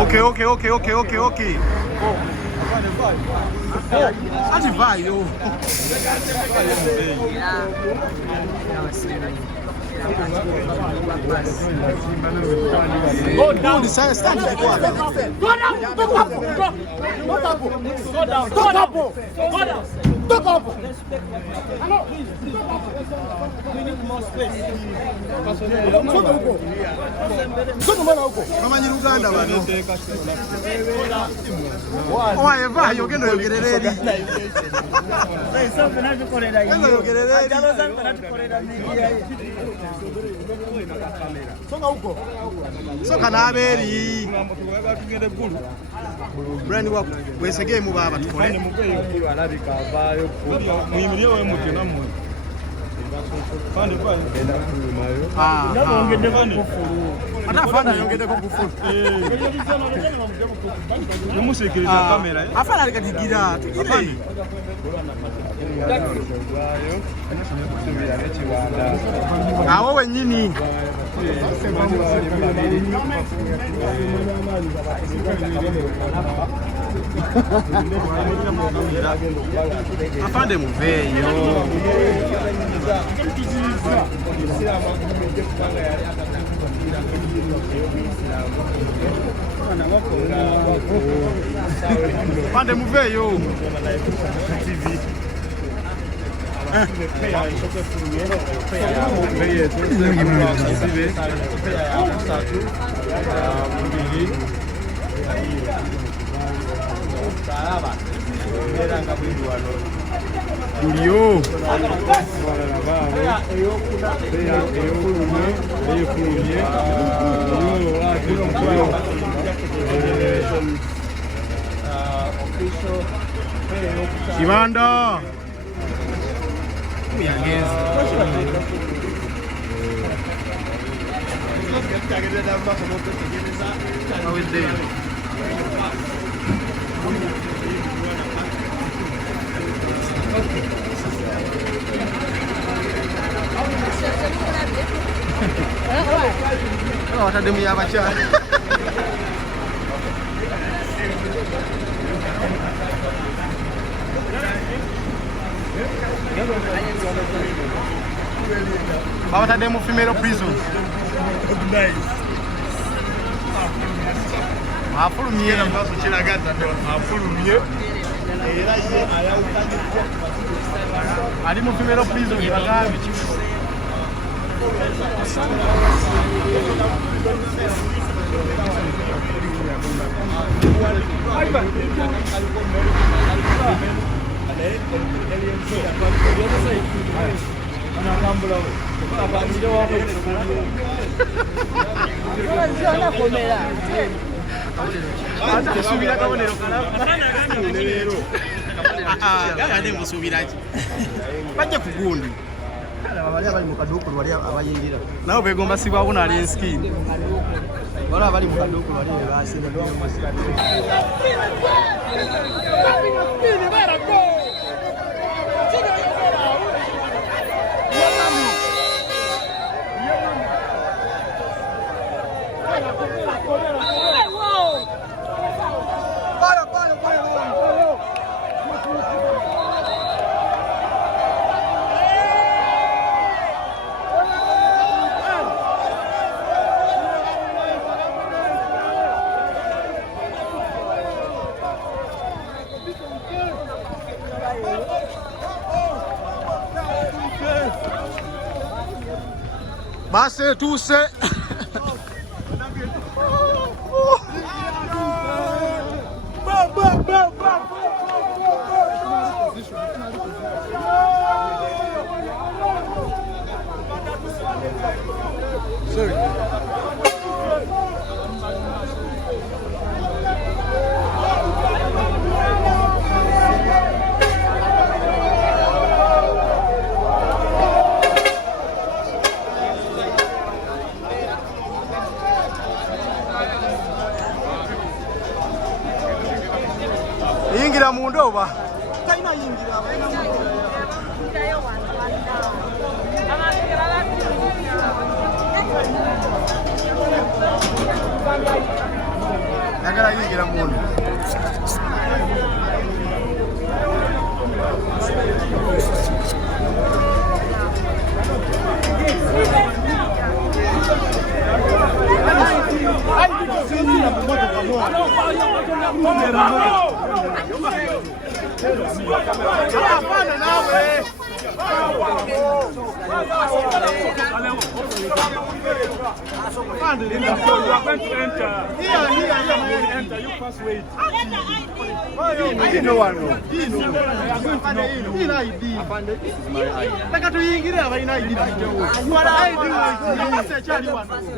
Okay. Ati vai yo. Go down. Stand it. Go down. Talk up. Hello. We need more space. Kama Uganda bano. Oya va yogendo yogerereri. Sasa nachokorera hiyo. Yogerereri. Sasa nachokorera media. Songa huko. Soka na aberi. Brand wako wesege mu baba tukole. Mugeyo alabika avayo. Muyimiriye we mutena mu. Fande kwa enda kumayo. Nabongede ko kufuru. Ata fanda yongede ko kufuru. Yomusekiriza kamera. Afana alikatigida. Tugire. Awo wenyini. Afande muveyo. Afande muveyo. TV. Julio. Kibanda. Oh, tadi punya baca. Bawa tadi mau primeiro prison. Afuru mie na mbaso chilagata ndo afuru mie. Era ye aya utani. Ali mu primeiro prison chilagata. Subira kabonero lero gagande musubiraje bajja kugundi abali abali mu kaduku bali abayingira nawo begomba sibwa kuna ali skin wala abali mu kaduku bali basi ndo masira Base tuse sorry. Yingira mu ndoba. Kaina yingira. Find it. You are going to enter. Here. Enter. You pass wait. No one knows. He knows. He ID. Like to you have an ID. What ID? We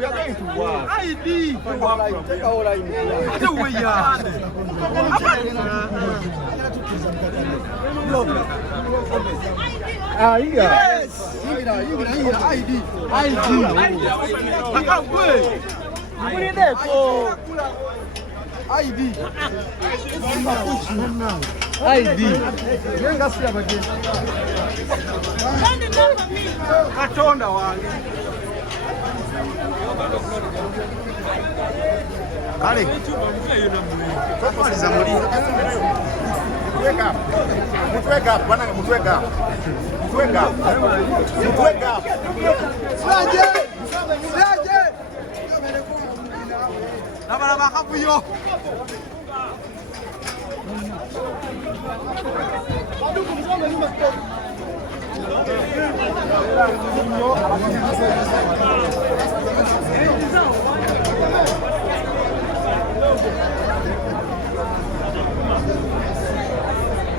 are going to work. ID. Take all ID. Yes. ID. I can't wait. Put it there. ID. ID. Jenga siya bageni. Katonda wange. Kale. Tofaliza muri. Mutweka, bwana mutweka. Mutweka. Saje. Laba kabuyo.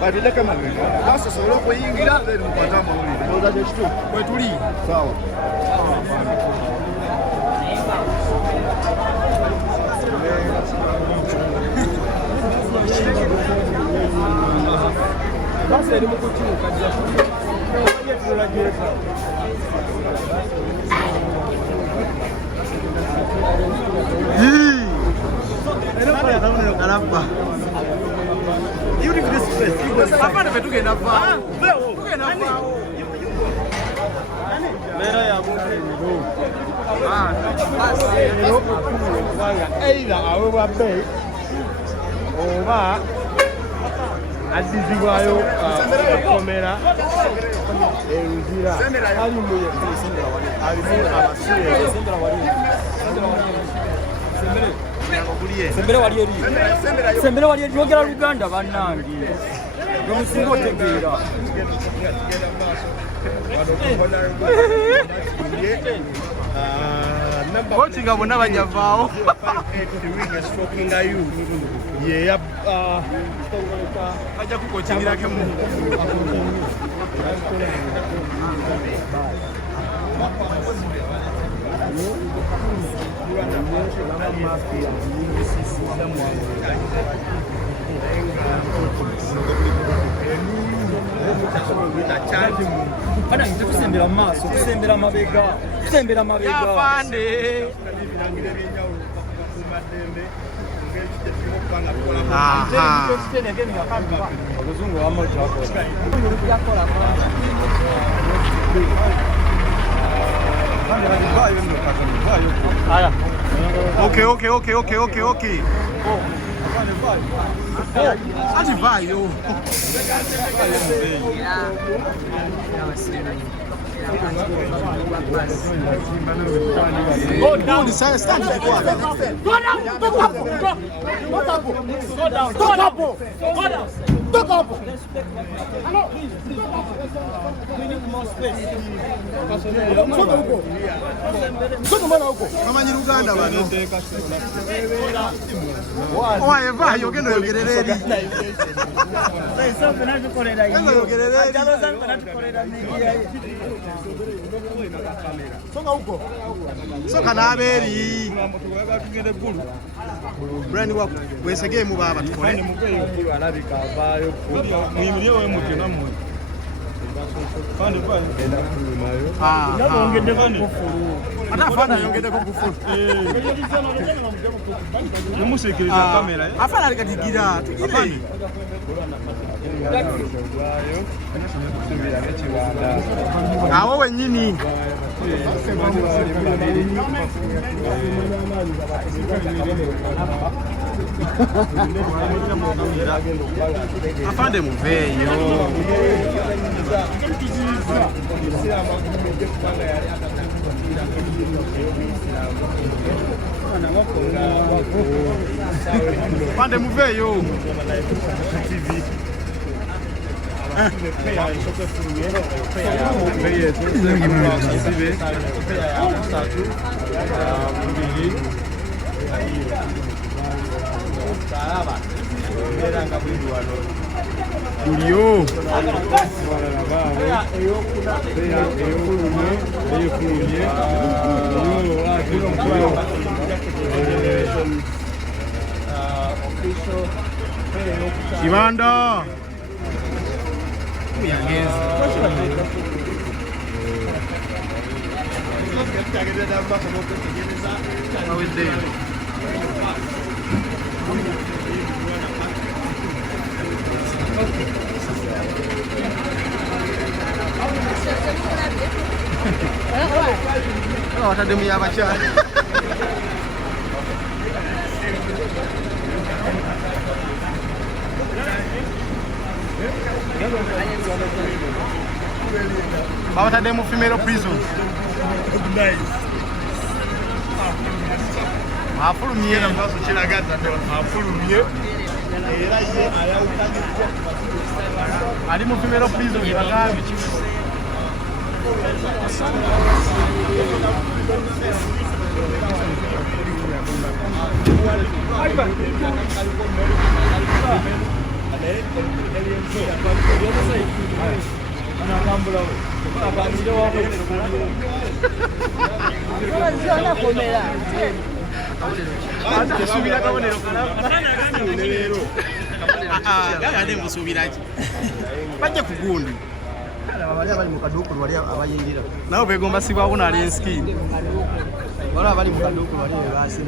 Badile kama hivi. Sasa solo kuingira ndio mpata mauli. Ndio ndio kitu. Kwa tuli. Sawa. Basi ni mkuchini kaja. Ngoja tunajeka. Karamba. You need this space. Hapa nimetuke na vaa. Tuke na vaa. Lera ya mungu. Either awe wa bei oba azizibwayo komera eruzira ali mu Sembere wali eri yogera Luganda bannange nomusinga otegeera Coaching bonna bajavaawo. Ajja kukochingirako mu. Pana kusembera mu maaso, kusembera mabega. Afande. Abazungu bamoja wako. Okay. Ati vai yo. Go down. Stand there. Go down. Hello. We need more space. Kama ni Uganda bano. Oye vai yogendo yogerereri. Sasa nachokorera hiyo. Yogerereri. Nachokorera media hii. Songa huko. Soka naberi. Brand wako wesege mu baba tukole. Alabika bayo. Mwimiriye wewe mutena mu. Kandi pale enda kumayo. Nabongedde kufuru. Ata afana yongedde kufuru. Yamusekeriza kamera. Afana alikatigira. Tukire. Awo wenyini. Afande muveyo. Afande muveyo. Julio. Kibanda. Oh, tadi punya baca. Bawa tadi mau primeiro prison. Afulumye na mbaso kiragata ndio afulumye. Era ye ayawukanyizza. Ali mu primeiro prison bagambye. Subira kabonero leero gagande musubiraje bajja kugundi abali mu kaduku wali abayingira nawe begomba sibwa kuna ali skin wala abali mu kaduku wali basi